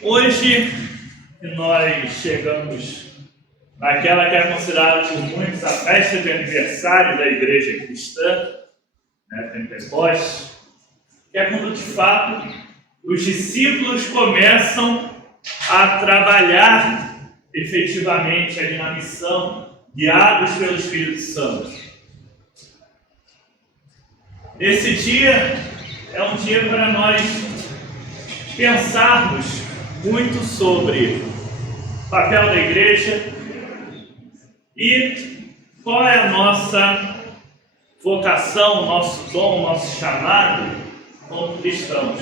Hoje nós chegamos naquela que é considerada por muitos a festa de aniversário da Igreja Cristã, Pentecostes, que é quando de fato os discípulos começam a trabalhar efetivamente ali na missão, guiados pelo Espírito Santo. Esse dia é um dia para nós pensarmos muito sobre o papel da igreja e qual é a nossa vocação, o nosso dom, o nosso chamado como cristãos.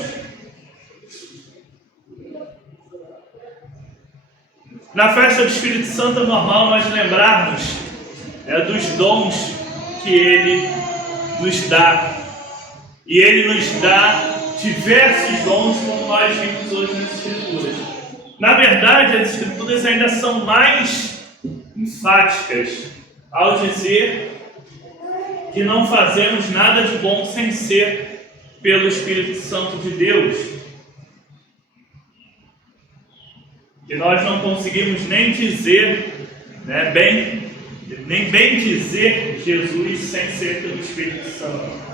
Na festa do Espírito Santo é normal nós lembrarmos dos dons que Ele nos dá. E Ele nos dá diversos dons, como nós vimos hoje nas Escrituras. Na verdade, as Escrituras ainda são mais enfáticas ao dizer que não fazemos nada de bom sem ser pelo Espírito Santo de Deus. Que nós não conseguimos nem dizer, nem bem dizer Jesus sem ser pelo Espírito Santo.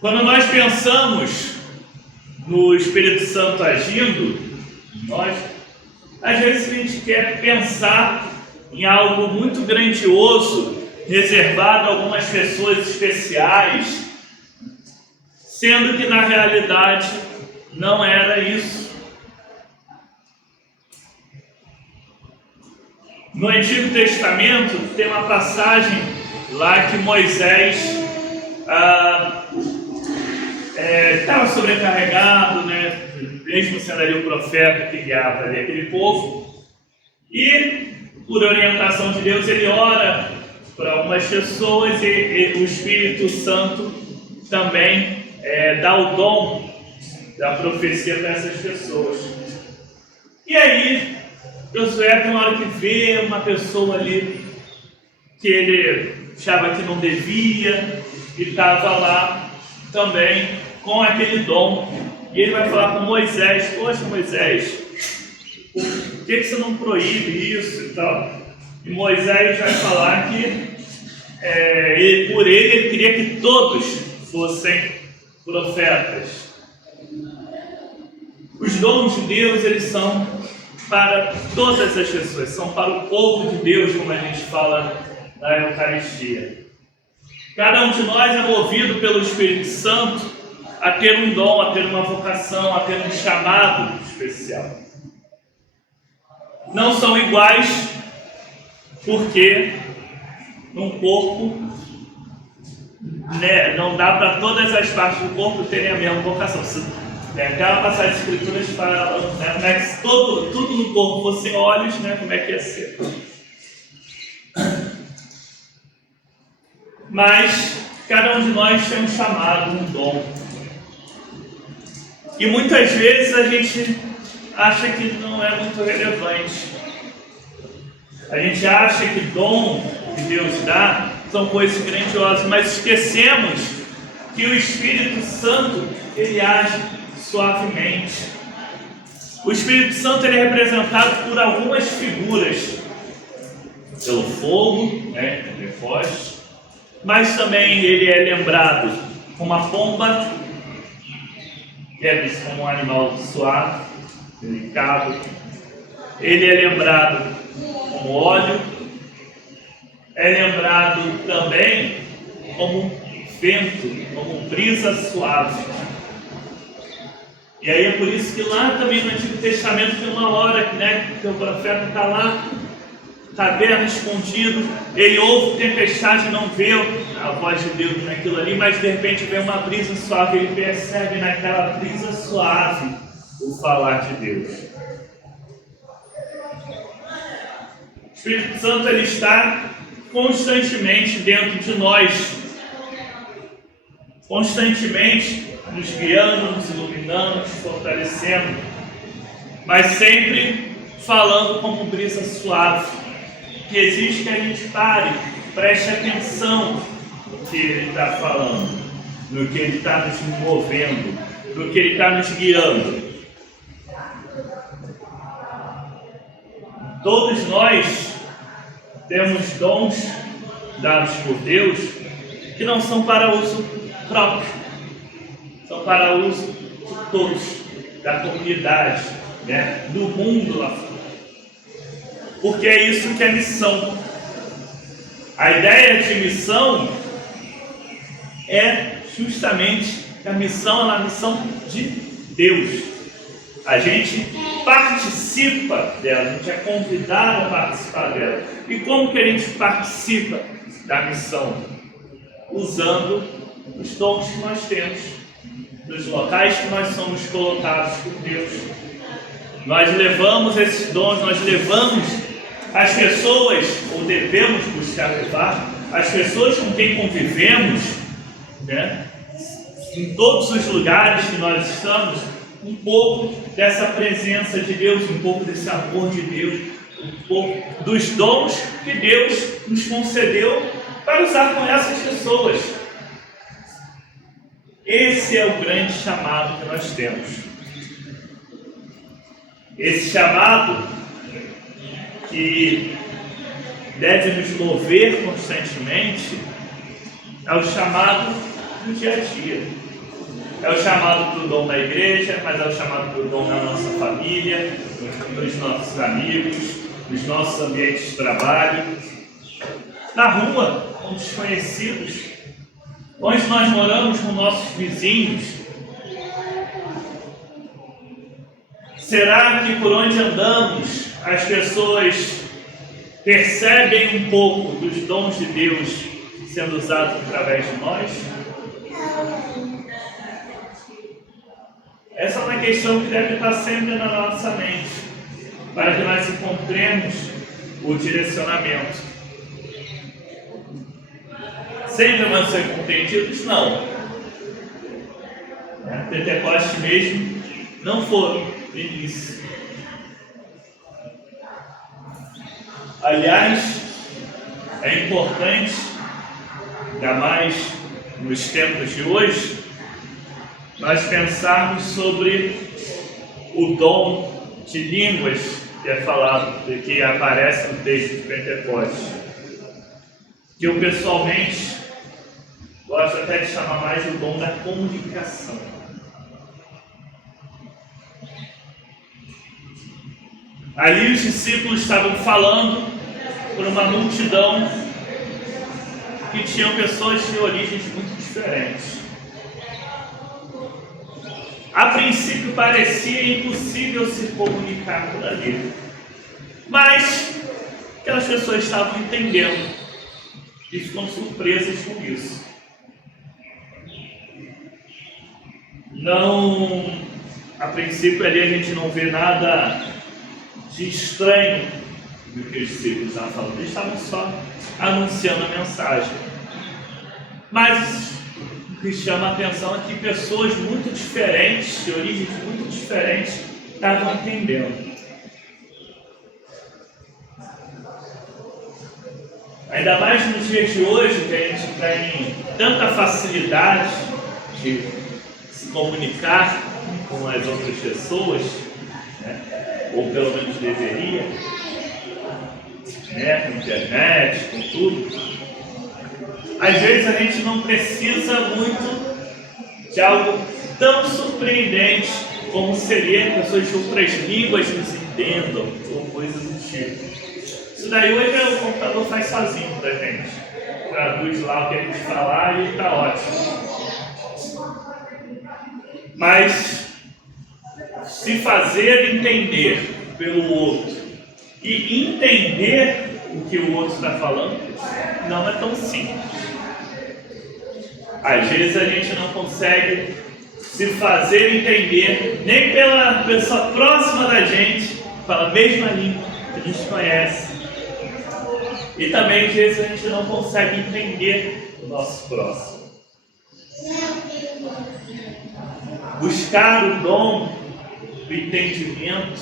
Quando nós pensamos no Espírito Santo agindo, às vezes a gente quer pensar em algo muito grandioso, reservado a algumas pessoas especiais, sendo que na realidade não era isso. No Antigo Testamento tem uma passagem lá que Moisés estava sobrecarregado, mesmo sendo ali o profeta que guiava ali aquele povo, e por orientação de Deus ele ora para algumas pessoas e o Espírito Santo também dá o dom da profecia para essas pessoas. E aí Josué tem uma hora que vê uma pessoa ali que ele achava que não devia e estava lá também com aquele dom, e ele vai falar com Moisés: poxa, Moisés, por que você não proíbe isso e tal? E Moisés vai falar que por ele queria que todos fossem profetas. Os dons de Deus, eles são para todas as pessoas, são para o povo de Deus, como a gente fala na Eucaristia. Cada um de nós é movido pelo Espírito Santo a ter um dom, a ter uma vocação, a ter um chamado especial. Não são iguais, porque num corpo, não dá para todas as partes do corpo terem a mesma vocação. Aquela passagem de Escrituras fala, que tudo no corpo fosse olhos, como é que ia ser? Mas cada um de nós tem um chamado, um dom. E muitas vezes a gente acha que não é muito relevante. A gente acha que dom que Deus dá são coisas grandiosas, mas esquecemos que o Espírito Santo, ele age suavemente. O Espírito Santo, ele é representado por algumas figuras. Pelo fogo, Pentecostes, mas também ele é lembrado como a pomba, que é visto como um animal suave, delicado. Ele é lembrado como óleo, é lembrado também como vento, como brisa suave. E aí é por isso que lá também no Antigo Testamento tem uma hora que o profeta está lá, caverna escondido, ele ouve tempestade, não vê a voz de Deus naquilo ali, mas de repente vem uma brisa suave, ele percebe naquela brisa suave o falar de Deus. O Espírito Santo, ele está constantemente dentro de nós, constantemente nos guiando, nos iluminando, nos fortalecendo, mas sempre falando como brisa suave, que exige que a gente pare, preste atenção no que ele está falando, no que ele está nos movendo, do que Ele está nos guiando. Todos nós temos dons dados por Deus que não são para uso próprio, são para uso de todos, da comunidade, né? Do mundo lá fora. Porque é isso que é missão. A ideia de missão é justamente a missão, é a missão de Deus. A gente participa dela, a gente é convidado a participar dela. E como que a gente participa da missão? Usando os dons que nós temos, dos locais que nós somos colocados por Deus. Nós levamos esses dons, nós levamos as pessoas, ou devemos buscar levar, as pessoas com quem convivemos, né, em todos os lugares que nós estamos, um pouco dessa presença de Deus, um pouco desse amor de Deus, um pouco dos dons que Deus nos concedeu para usar com essas pessoas. Esse é o grande chamado que nós temos. Esse chamado que deve nos mover constantemente é o chamado do dia a dia. É o chamado para o dom da igreja, mas é o chamado para o dom da nossa família, dos nossos amigos, dos nossos ambientes de trabalho, na rua, com desconhecidos, onde nós moramos com nossos vizinhos. Será que por onde andamos as pessoas percebem um pouco dos dons de Deus sendo usados através de nós? Essa é uma questão que deve estar sempre na nossa mente, para que nós encontremos o direcionamento. Sempre vamos ser compreendidos? Não. Pentecoste mesmo não foram no início. Aliás, é importante, ainda mais nos tempos de hoje, nós pensarmos sobre o dom de línguas que é falado, que aparece no texto de Pentecostes, que eu pessoalmente gosto até de chamar mais o dom da comunicação. Ali os discípulos estavam falando por uma multidão que tinham pessoas de origens muito diferentes. A princípio parecia impossível se comunicar por ali, mas aquelas pessoas estavam entendendo e ficam surpresas com isso. Não, a princípio ali a gente não vê nada de estranho do que os discípulos estavam falando. Eles estavam só anunciando a mensagem. Mas o que chama a atenção é que pessoas muito diferentes, de origens muito diferentes, estavam entendendo. Ainda mais nos dias de hoje, que a gente tem tanta facilidade de se comunicar com as outras pessoas, né? Ou pelo menos deveria, né? Com internet, com tudo. Às vezes a gente não precisa muito de algo tão surpreendente como seria que pessoas de outras línguas nos entendam, ou coisas do tipo. Isso daí hoje o computador faz sozinho pra gente. Traduz lá o que a gente falar e está ótimo. Mas se fazer entender pelo outro e entender o que o outro está falando não é tão simples. Às vezes a gente não consegue se fazer entender nem pela pessoa próxima da gente, fala a mesma língua, que a gente conhece. E também às vezes a gente não consegue entender o nosso próximo. Buscar o dom do entendimento,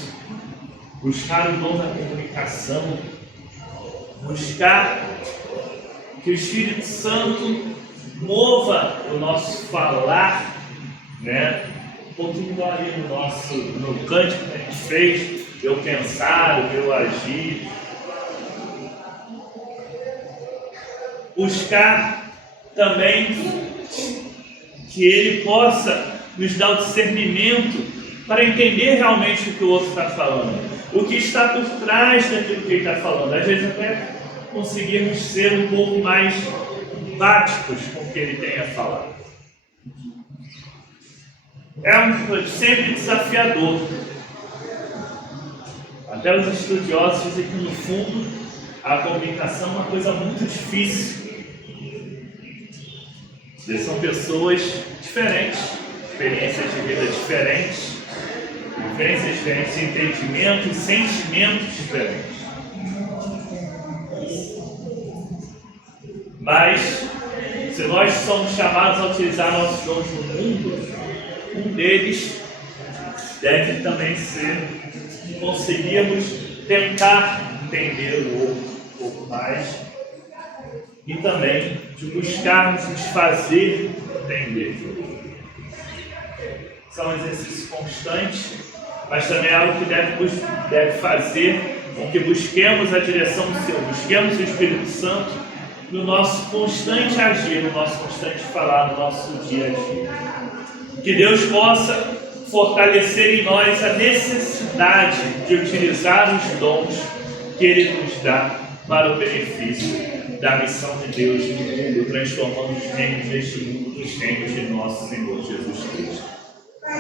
buscar o dom da comunicação, buscar que o Espírito Santo mova o nosso falar, né? pouquinho ali no cântico que a gente fez, eu pensar, eu agir. Buscar também que Ele possa nos dar o discernimento para entender realmente o que o outro está falando, o que está por trás daquilo que ele está falando. Às vezes até conseguirmos ser um pouco mais empáticos com o que ele tem a falar. É sempre desafiador. Até os estudiosos dizem que, no fundo, a comunicação é uma coisa muito difícil. São pessoas diferentes, experiências de vida diferentes, vivências diferentes, entendimentos, sentimentos diferentes. Mas, se nós somos chamados a utilizar nossos dons no mundo, um deles deve também ser conseguirmos tentar entender o outro um pouco mais e também de buscarmos nos fazer entender. São exercícios constantes, mas também é algo que deve fazer com que busquemos a direção do Senhor, busquemos o Espírito Santo no nosso constante agir, no nosso constante falar, no nosso dia a dia. Que Deus possa fortalecer em nós a necessidade de utilizar os dons que Ele nos dá para o benefício da missão de Deus no mundo, transformando os reinos deste mundo nos reinos de nosso Senhor Jesus.